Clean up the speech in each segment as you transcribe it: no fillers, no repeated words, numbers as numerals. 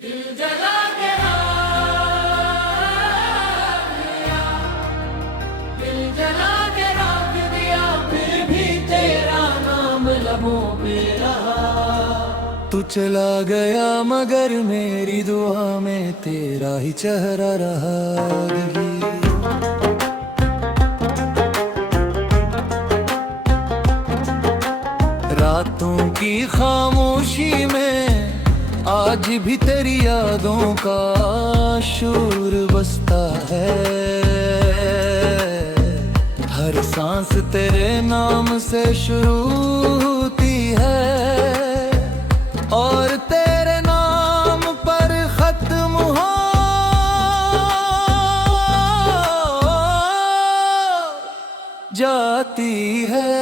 दिल जला के राख दिया, दिल जला के राख दिया, फिर भी तेरा नाम लबों पे रहा। तू चला गया मगर मेरी दुआ में तेरा ही चेहरा रहा। रातों की खामोशी में आज भी तेरी यादों का शोर बसता है। हर सांस तेरे नाम से शुरू होती है और तेरे नाम पर खत्म हो जाती है।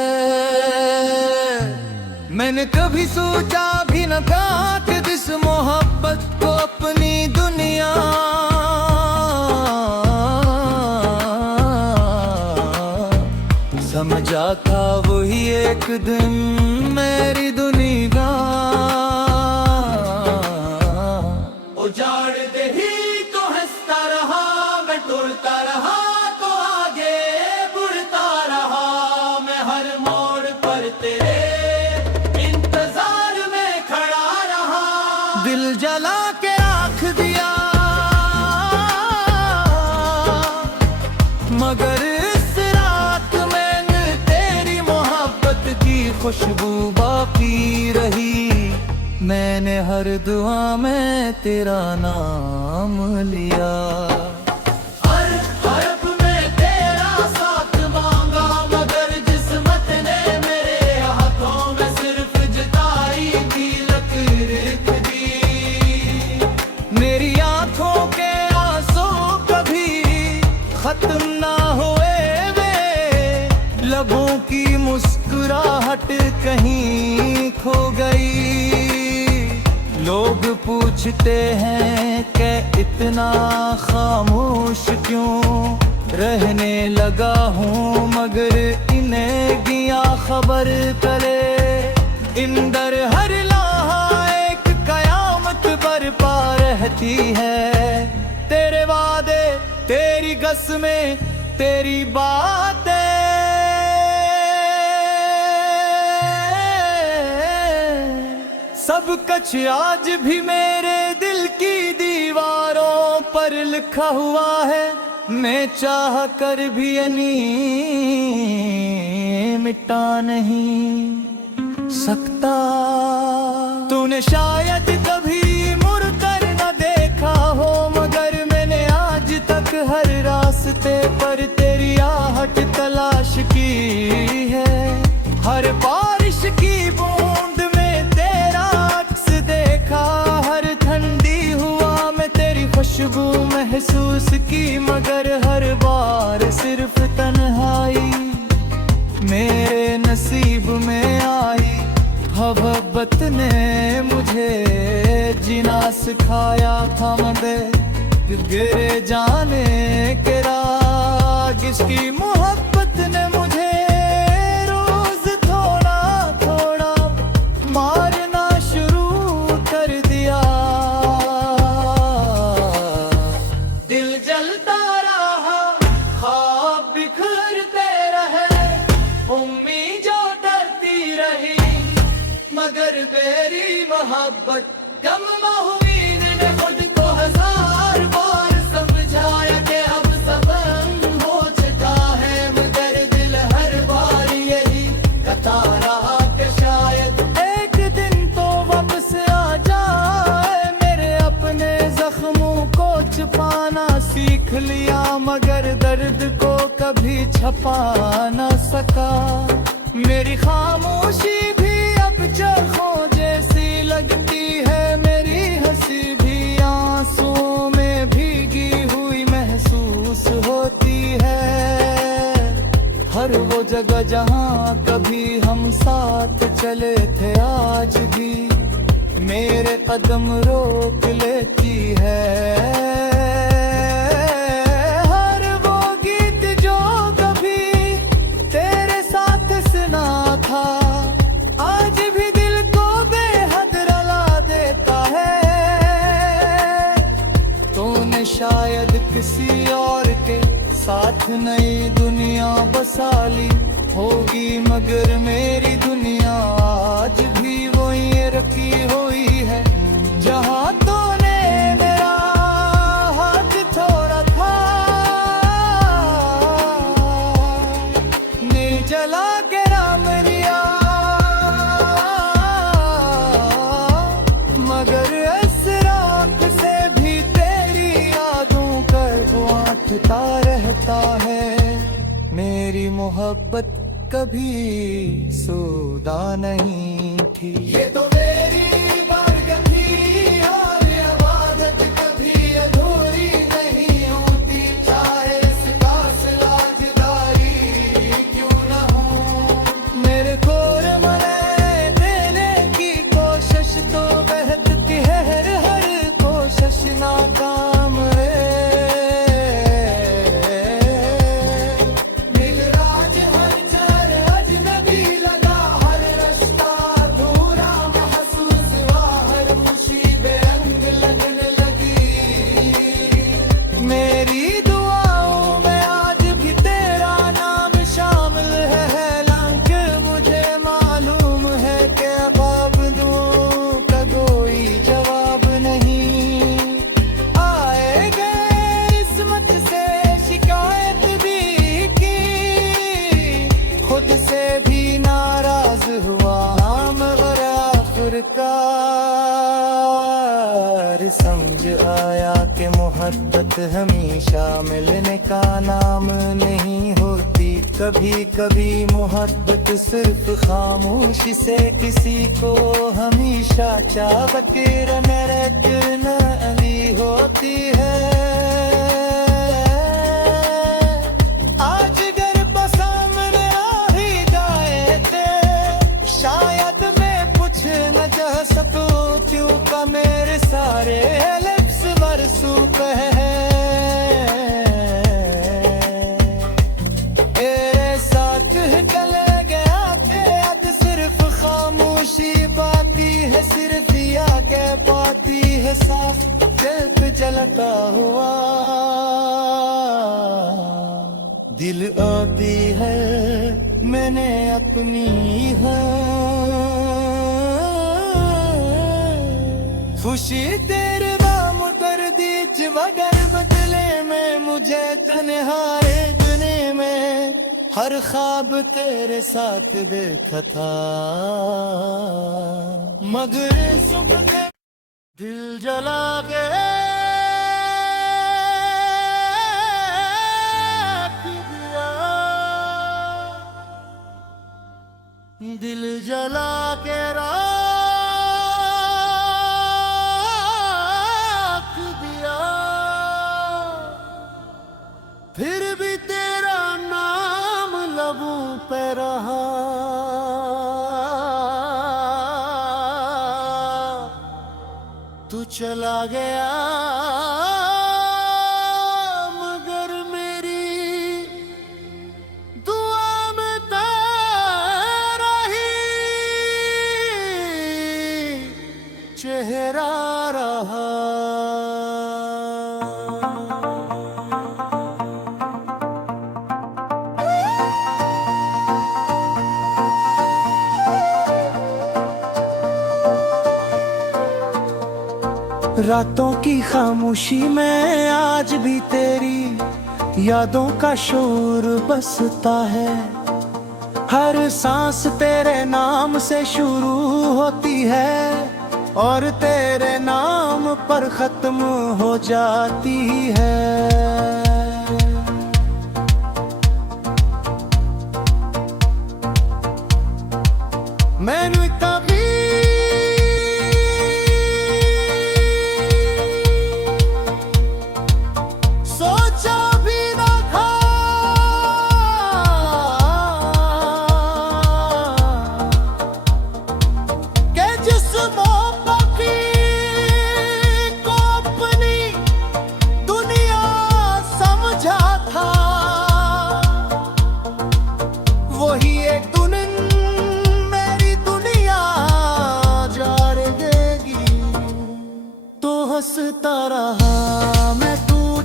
मैंने कभी सोचा भी न था कि इस मोहब्बत को अपनी दुनिया समझा था वही एक दिन मेरी दुनिया। उजाड़ दे ही तो हंसता रहा, मैं टूटता रहा तो आगे बढ़ता रहा। मैं हर मोड़ पर तेरे इंतजार में खड़ा रहा। दिल जला के राख दिया मगर इस रात में तेरी मोहब्बत की खुशबू बाकी रही। मैंने हर दुआ में तेरा नाम लिया। हर हरफ में तेरा साथ मांगा, मगर जिस्मत ने मेरे हाथों में सिर्फ जुदाई की लकीर लिख दी। मेरी आंखों के आंसू कभी खत्म ना हुए वे, लबों की मुस्कुराहट कहीं खो गई। लोग पूछते हैं कि इतना खामोश क्यों रहने लगा हूँ, मगर इन्हें गिया खबर करे। इंदर हर लम्हा एक कयामत बरपा रहती है। तेरे वादे, तेरी कसमें, तेरी बातें सब कुछ आज भी मेरे दिल की दीवारों पर लिखा हुआ है। मैं चाह कर भी नहीं मिटा नहीं सकता। तूने शायद कभी मुड़कर न देखा हो, मगर मैंने आज तक हर रास्ते पर तेरी आहट तलाश की है। हर बारिश की बूंद में तेरा अक्स देखा, हर ठंडी हुआ में तेरी खुशबू महसूस की, मगर हर बार सिर्फ तन्हाई मेरे नसीब में आई। मोहब्बत ने मुझे जीना सिखाया था, मगर गिरे जाने के राग इसकी मोहब्बत ने मुझे रोज थोड़ा थोड़ा मारना शुरू कर दिया। दिल जलता रहा, ख्वाब बिखरते रहे, उम्मीद जो डरती रही, मगर मेरी मोहब्बत कम उम्मीद ने खुद को हजार बार समझाया कि अब सबम हो चुका है, मगर दिल हर बार यही कहता रहा कि शायद एक दिन तो वापस आ जाए। मेरे अपने जख्मों को छुपाना सीख लिया, मगर दर्द को कभी छुपा न सका। मेरी खामोशी भी अब चरखों जैसी लगती है, मेरी हंसी भी आंसुओं में भीगी हुई महसूस होती है। हर वो जगह जहाँ कभी हम साथ चले थे आज भी मेरे कदम रोक लेती है। हर वो गीत जो कभी तेरे साथ सुना था आज भी दिल को बेहद रुला देता है। शायद किसी और के साथ नई दुनिया बसा ली होगी, मगर मेरी दुनिया आज भी वही रखी हुई है जहाँ तूने मेरा हाथ छोड़ा था। निर्जला के राम रिया, मगर इस रात से भी तेरी यादों कर वो आंखता रहता है। मेरी मोहब्बत कभी सोदा नहीं थी, ये तो मेरी बरगद थी, और इबादत कभी अधूरी नहीं होती, चाहे इसका सिलाजदारी क्यों न हो। मेरे को मने देने की कोशिश तो बहती है, हर कोशिश नाकाम है। मेरी दुआओं में आज भी तेरा नाम शामिल है, हालांकि मुझे मालूम है कि ख्वाब दुआओं का कोई जवाब नहीं। आए गए किस्मत से शिकायत भी की, खुद से भी नाराज हुआ, मगर आखिरकार समझ आया कि मोहब्बत हमेशा मिलने का नाम नहीं होती। कभी कभी मोहब्बत सिर्फ खामोशी से किसी को हमेशा चाहत रहना अली होती है। आज अगर सामने आ ही जाए थे, शायद मैं कुछ न कह सकूं, क्योंकि मेरे सारे लिप्स मरसूख है। तेरे साथ चले गया के आज सिर्फ खामोशी बाती है, सिर्फ या के पाती है साफ दिल पे जलता हुआ। दिल आती है मैंने अपनी है, खुशी तेरे नाम कर दी मगर बदले में मुझे तन्हारे दुनिया में हर ख्वाब तेरे साथ देखा था, मगर सुबह दिल जला गया। दिल जला के राख दिया, फिर भी तेरा नाम लबों पे रहा। तू चला गया मगर मेरी दुआ में तेरा ही चेहरा रहा। रातों की खामोशी में आज भी तेरी यादों का शोर बसता है, हर सांस तेरे नाम से शुरू होती है और तेरे नाम पर खत्म हो जाती है। मैनू कभी सोचा भी ना था कि जिस मोहब्बत को अपनी दुनिया समझा था, वही एक दुनिया मेरी दुनिया जार देगी। तो हंसता रहा मैं, तू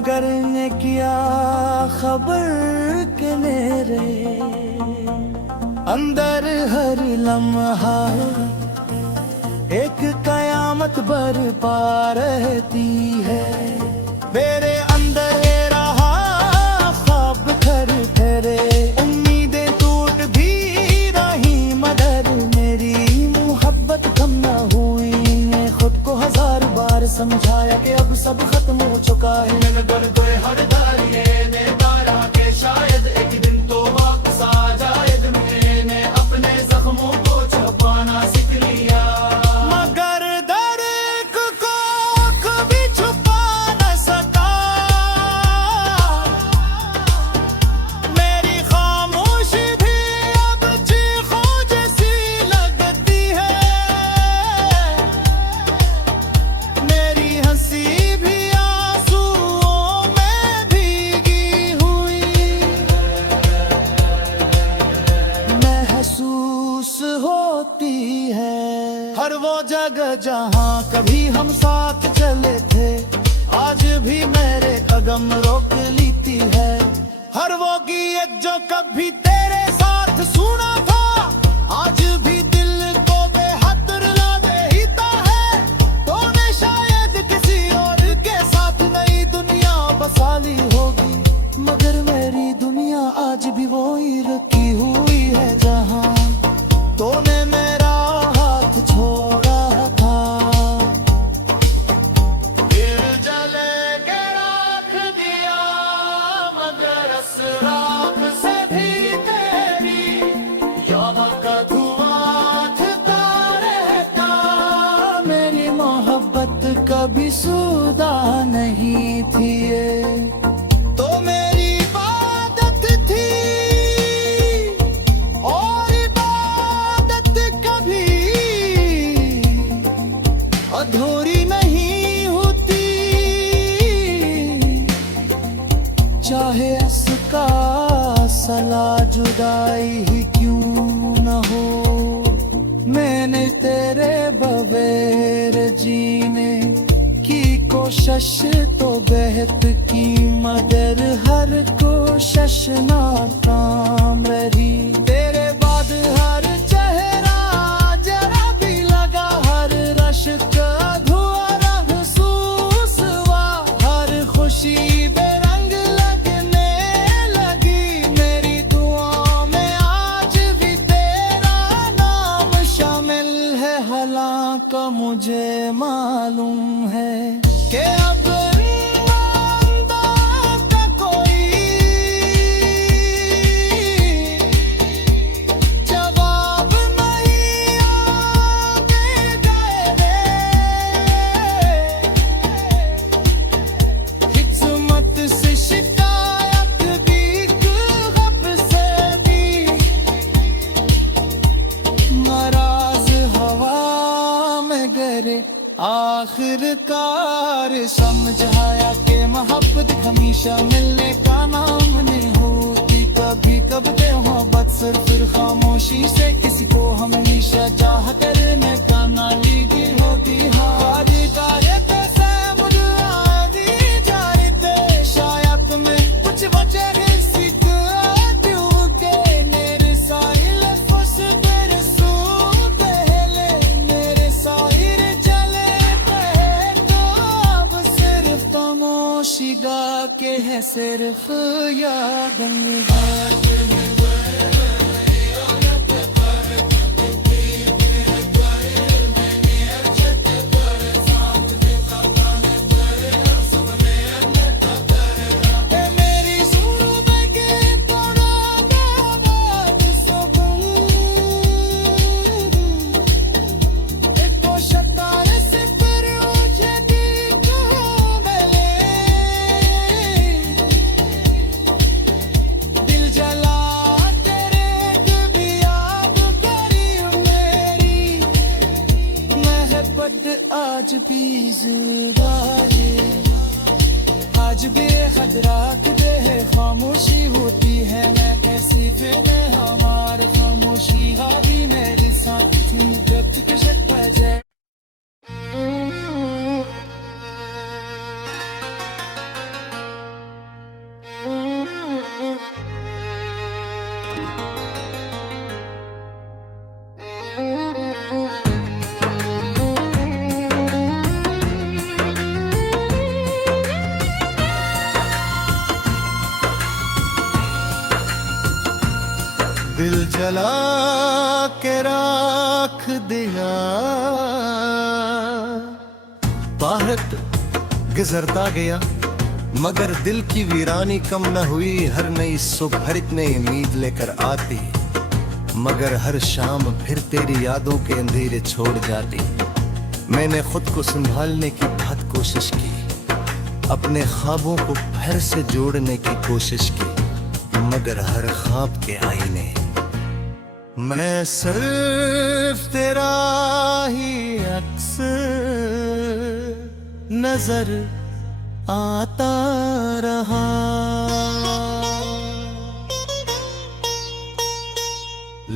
मगर ने किया खबर के मेरे अंदर हर लम्हा एक कयामत बरपा रहती है। मेरे अंदर रहा ख्वाब घर ठहरे, उम्मीदें टूट भी रही मगर मेरी मोहब्बत कम न हुई। मैं खुद को 1000 बार समझाया कि अब सब खत्म हो चुका है। मैंने दर्द हर दारिये ने तारा के शायद एक दिन तो वापस आ जाए। मैंने अपने जख्मों को छुपाना सीख लिया, मगर दर्द को कभी छुपा न सका। मेरी खामोशी भी अब चीखों जैसी लगती है। मेरी हंसी भी आंसुओं में भीगी हुई महसूस होती है। हर वो जगह जहाँ कभी हम साथ चले थे आज भी मेरे कदम रोक लेती है। हर वो गीत जो कभी तेरे साथ सुना था आज भी दिल को बेहद रुला देता है। तूने शायद किसी और के साथ नई दुनिया बसा ली होगी, मगर मेरी दुनिया आज भी वही रुकी हुई है जहाँ तूने मेरा हाथ छोड़ा था। दिल जले के राख दिया मगर इस राख से भी तेरी याद का धुआं उठता रहता। मेरी मोहब्बत कभी सुदा नहीं थी ये तो मेरी इबादत थी, और इबादत कभी अधूरी नहीं होती। चाहे इसका सला जुदाई ही क्यों न हो, मैंने तेरे बगैर जीने की कोशिश तो बेहद की मगर हर कोशिश नाकाम रही। तेरे बाद हर चेहरा जरा भी लगा, हर रश्क अधूरा महसूस हुआ, हर खुशी बेरंग लगने लगी। मेरी दुआ में आज भी तेरा नाम शामिल है, हालांकि मुझे मालूम है कि अब नामदा का कोई जवाब नहीं आगे गए रे। किस्मत से शिकायत भी गप से भी नाराज हवा में गिरे। आखिरकार समझ आया कि मोहब्बत हमेशा मिलने का नाम नहीं होती। कभी कभी मोहब्बत सिर्फ खामोशी से किसी को हमेशा चाह करने का ना लीदी होती। शायद तुम्हें कुछ बचे शिगा के है सिर्फ याद आज भी जिंदा है, आज भी खतरा दे है। खामोशी होती है मैं कैसी फिर हमारे खामोशी हावी मेरे साथ थी व्यक्त के शक जाए। जला के राख दिया। भारत गुजरता गया मगर दिल की वीरानी कम न हुई। हर नई सुबह हर एक नई उम्मीद लेकर आती, मगर हर शाम फिर तेरी यादों के अंधेरे छोड़ जाती। मैंने खुद को संभालने की बहुत कोशिश की, अपने ख्वाबों को फिर से जोड़ने की कोशिश की, मगर हर ख्वाब के आईने मैं सिर्फ तेरा ही अक्स नजर आता रहा।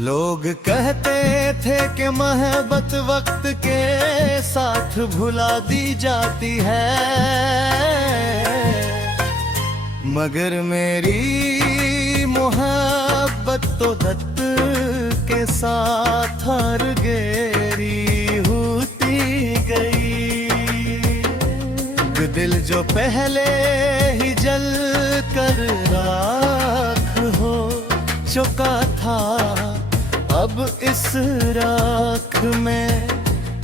लोग कहते थे कि मोहब्बत वक्त के साथ भुला दी जाती है, मगर मेरी मोहब्बत तो दत्त के साथ हर गेरी होती गई। दिल जो पहले ही जल कर राख हो चुका था, अब इस राख में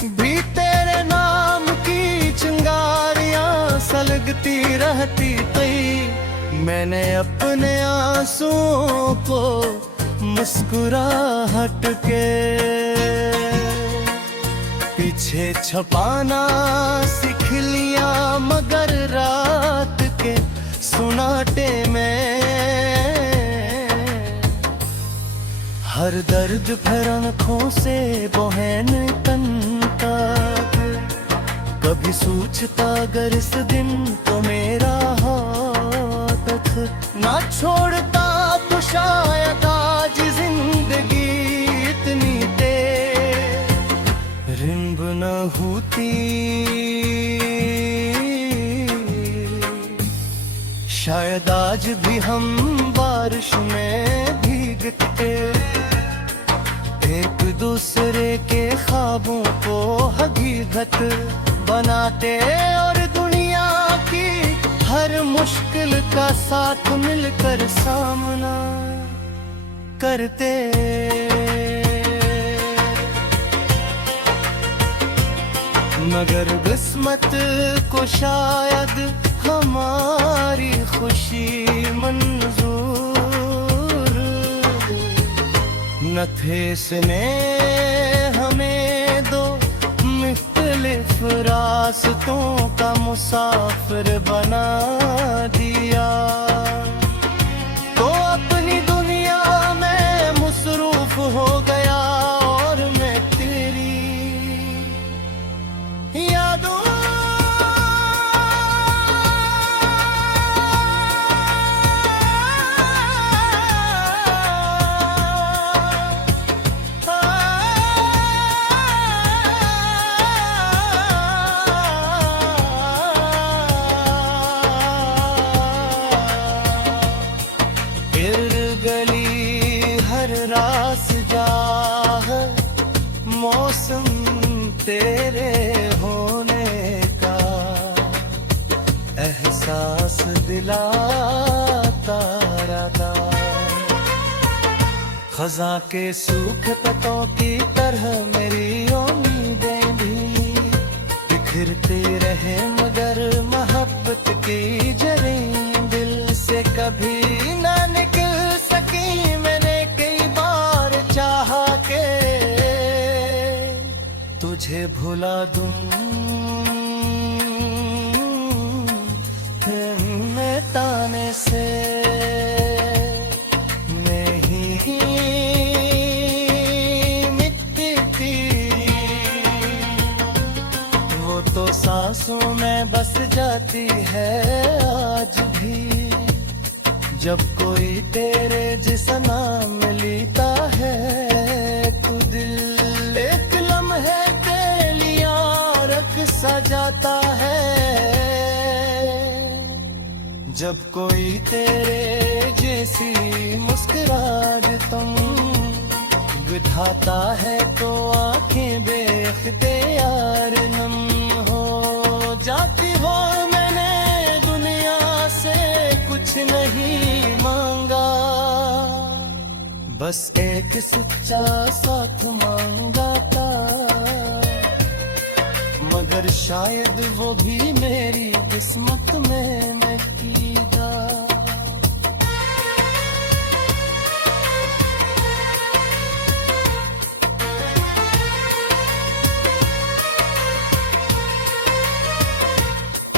भी तेरे नाम की चिंगारियां सलगती रहती थी। मैंने अपने आंसुओं को मुस्कुराहट के पीछे छुपाना सीख लिया, मगर रात के सुनाटे में हर दर्द फिर आँखों से बहन तन तक। कभी सोचता अगर इस दिन तो मेरा हाथ ना छोड़ता तो शायद आज जिंदगी इतनी रिंब न होती। शायद आज भी हम बारिश में भीगते, एक दूसरे के ख्वाबों को हकीकत बनाते, और दुनिया की हर मुश्किल का साथ मिलकर सामना करते। मगर किस्मत को शायद हमारी खुशी मंजूर न थे, इसने हमें दो मुख्तलिफ रास्तों का मुसाफिर बना दिया। तो अपनी दुनिया में मसरूफ हो गया और मैं तेरी यादों गली हर रास जा है मौसम तेरे होने का एहसास दिलाता रहता। खज़ां के सूखे पत्तों की तरह मेरी उम्मीदें भी बिखरती रहे, मगर मोहब्बत की जड़ें दिल से कभी ना निकल सकी। मैंने कई बार चाहा के तुझे भुला दूं, मैं ताने से मैं ही मिटती थी। वो तो सांसों में बस जाती है आज भी, जब कोई तेरे जिस नाम लेता है तो दिल एक लम्हे के लिए रख सजाता है। जब कोई तेरे जैसी मुस्कुराहट तुम बिठाता है तो आंखें बेख्तियार नम हो जाती हो। मैंने दुनिया से कुछ नहीं मांगा, बस एक सच्चा साथ मांगा था, मगर शायद वो भी मेरी किस्मत में न कीदा।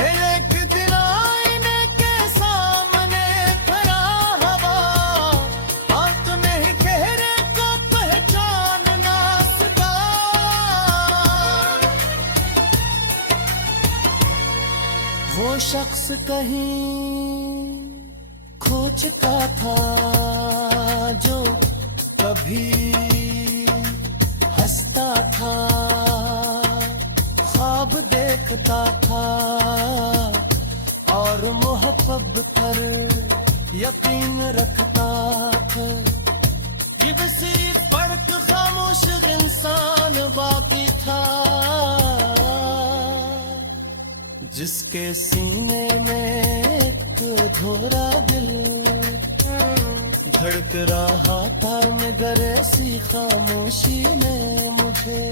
एक दिन आईने के सामने खड़ा हवा, आंख में चेहरे को पहचान ना सका। वो शख्स कहीं खो चुका था, जो कभी हंसता था, ख्वाब देखता था और मोहब्बत पर यकीन रखता था। ये बस फर्क खामोश इंसान बाकी था, जिसके सीने में एक धोरा दिल धड़क रहा था, मगर ऐसी खामोशी में मुझे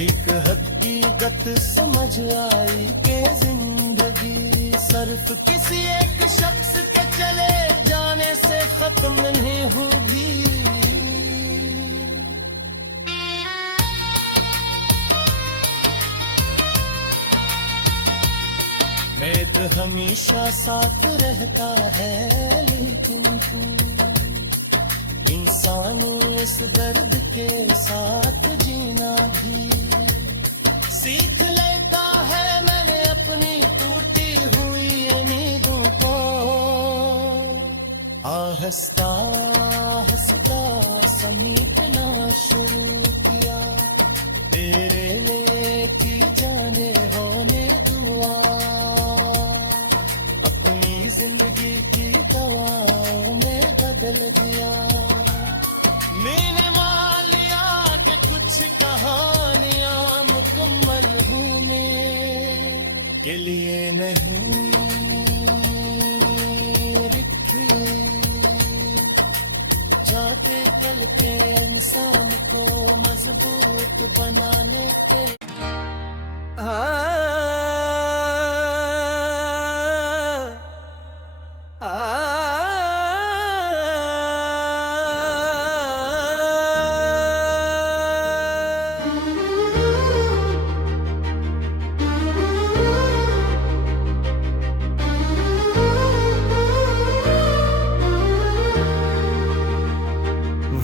एक हकीकत समझ आई कि जिंदगी सिर्फ किसी एक शख्स के चले जाने से खत्म नहीं होगी। मेद हमेशा साथ रहता है, लेकिन तू इंसान इस दर्द के साथ जीना भी सीख लेता है। मैंने अपनी टूटी हुई उम्मीदों को आहिस्ता आहिस्ता समेटना शुरू किया। तेरे लिए थी जाने होने दुआ, अपनी जिंदगी की दवाओं में बदल दिया। मैंने मान लिया कि कुछ कहानियां मुकम्मल होने के लिए नहीं लिखी जाते, कल के इंसान को मजबूत बनाने के।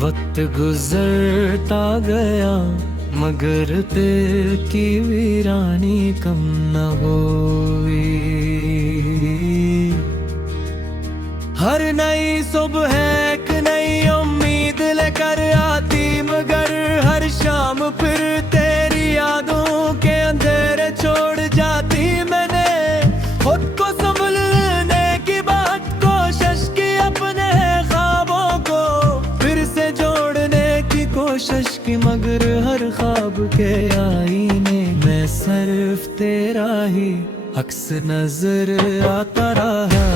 वक्त गुजरता गया, मगर दिल की वीरानी कम न हुई। हर नई सुबह एक नई उम्मीद लेकर आती, मगर हर शाम फिर तेरी यादों के अंधेरे छोड़ जाती। मैंने खुद को संभलने की बात कोशिश की, अपने ख्वाबों को फिर से जोड़ने की कोशिश की, मगर हर ख्वाब के आईने में सिर्फ तेरा ही अक्स नजर आता रहा।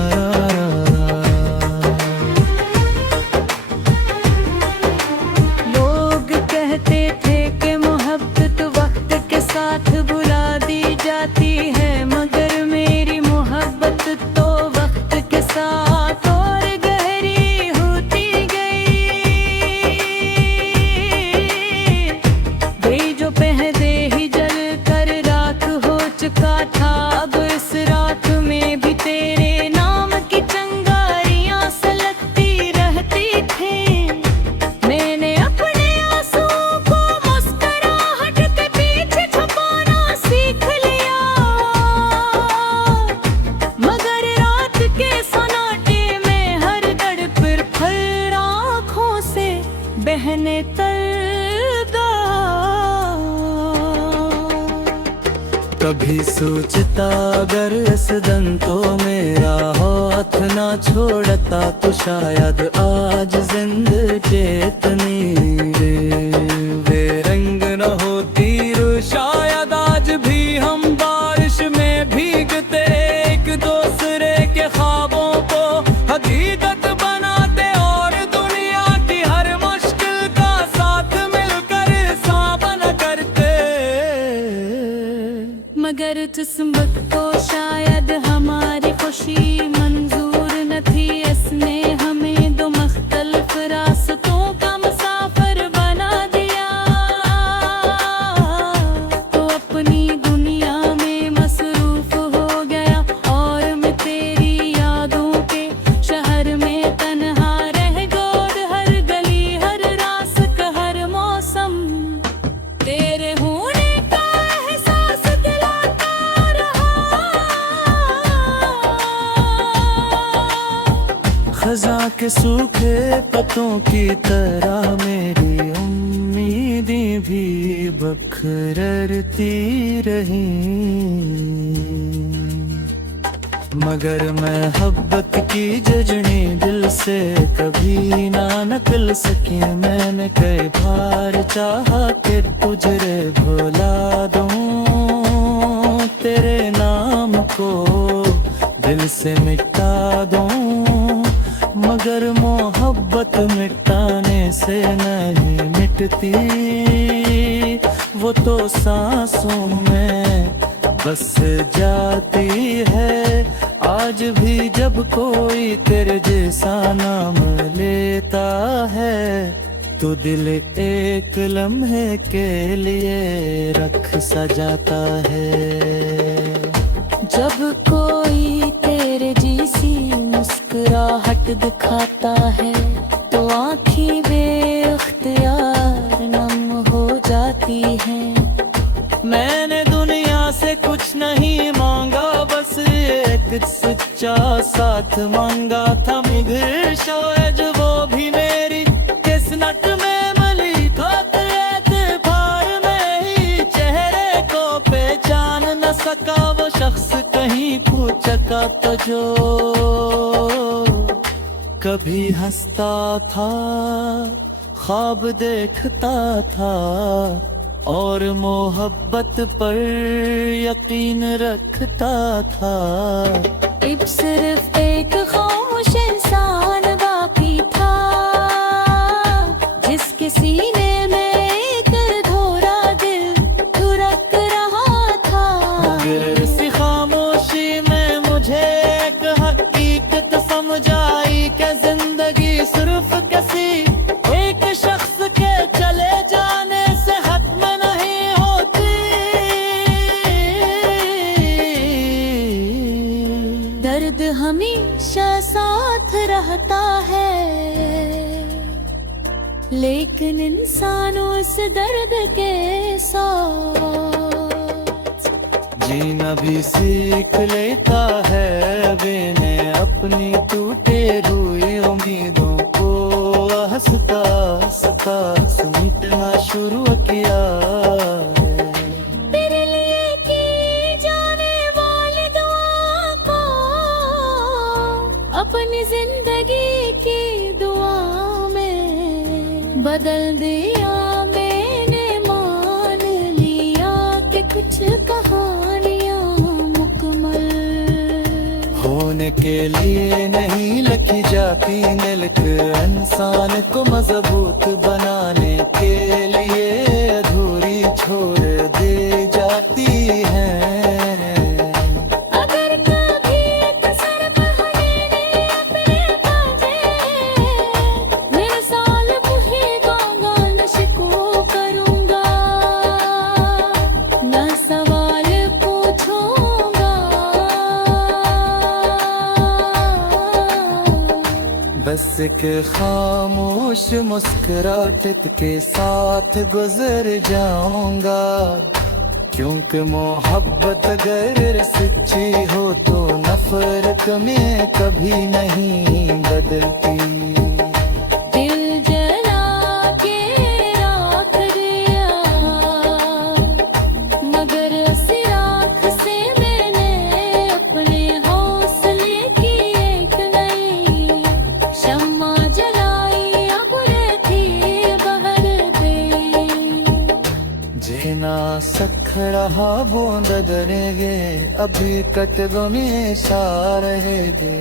लोग कहते थे कि मोहब्बत वक्त के साथ भुला दी जाती है, मगर मेरी मोहब्बत तो वक्त के साथ और गहरी होती गई जो पहले ही जल कर राख हो चुका था। अब इस राख में भी तेरे नाम की चिंगारियां सलगती रहती थी। मैंने अपने आंसुओं को मुस्कुराहट के पीछे छुपाना सीख लिया, मगर रात के सन्नाटे में हर दर्द फिर आँखों से बहने तलगा। कभी सोचता अगर इस दिन तो मेरा हाथ ना छोड़ता, तो शायद आज जिंदगी इतनी बेरंग न होती। शायद आज भी हम बारिश में भीगते, एक दूसरे के ख्वाबों को हकीकत बनाते और दुनिया की मगर किस्मत को शायद हमारी खुशी मंजूर न थी। इसने हमें दो मुख्तलिफ रास्तों का मुसाफिर बना दिया। तो अपनी दुनिया में मसरूफ हो गया और मैं तेरी यादों के शहर में तन्हा रह गोद हर गली हर रास्ता हर मौसम तेरे होने का एहसास दिलाता रहा। खजा के सूखे पत्तों की तरह मेरी उम्मीदें भी बखरती रही, मगर महब्बत की जजनी दिल से कभी ना निकल सकी। मैंने कई बार चाहा कि तुझे भुला दूं, तेरे नाम को दिल से मिटा दूं, मगर मोहब्बत मिटाने से नहीं मिटती। वो तो सांसों में बस जाती है। आज भी जब कोई तेरे जैसा नाम लेता है तो दिल एक लम्हे के लिए रख सजाता है। जब कोई तेरे जैसी मुस्कुराहट दिखाता है तो आँखें बेअख्तियार नम हो जाती हैं। मैंने दुनिया से कुछ नहीं मांगा, बस एक सच्चा साथ मांगा था। मगर शायद वो भी मेरी किस्मत में मिली था। एतबार में ही चेहरे को पहचान न सका वो शख्स कहीं पूछा तो जो कभी हंसता था, ख्वाब देखता था और मोहब्बत पर यकीन रखता था। अब सिर्फ एक खामोश इंसान बाकी था जिसके सीने में एक अधूरा दिल धड़क रहा था। मगर इसी खामोशी में मुझे एक हकीकत समझ आई कि जिंदगी सिर्फ किसी एक शख्स के चले जाने से खत्म नहीं होती। दर्द हमेशा साथ रहता है, लेकिन इंसान उस दर्द के साथ जीना भी सीख लेता है। मैंने अपनी टूटे हुई उम्मीदों को हंसता हंसता समेटना शुरू किया है। तेरे लिए की जाने वाली दुआ को अपनी जिंदगी की दुआ में बदल दिया। मैंने मान लिया कि कुछ कहानियां मुकम्मल होने के लिए नहीं लिखी जाती, मिलक इंसान को मजबूत बनाने के लिए अधूरी छोड़ दी जाती है। अगर कभी एक सर बहने ने अपने काजे मेरे साल बुहेगा गाल शिको करूंगा, न सवाल पूछूंगा। बस एक खामोश मुस्कुराहट के साथ गुजर जाऊंगा, क्योंकि मोहब्बत अगर सच्ची हो तो नफरत में कभी नहीं बदलती। दिल जला के राख दिया, मगर उस राख से मैंने अपने हौसले की एक नई शम्मा जलाई। अब थी बहर पे जीना सख रहा बूंद दरेगे, अभी कट गुने सा रहेगे।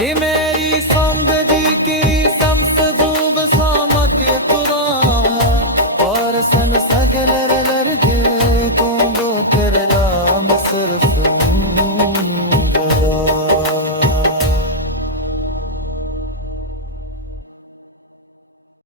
ये मेरी जिंदगी की संसबूब सामक कुरान और सन सगल लर दे को दो कर सिर्फ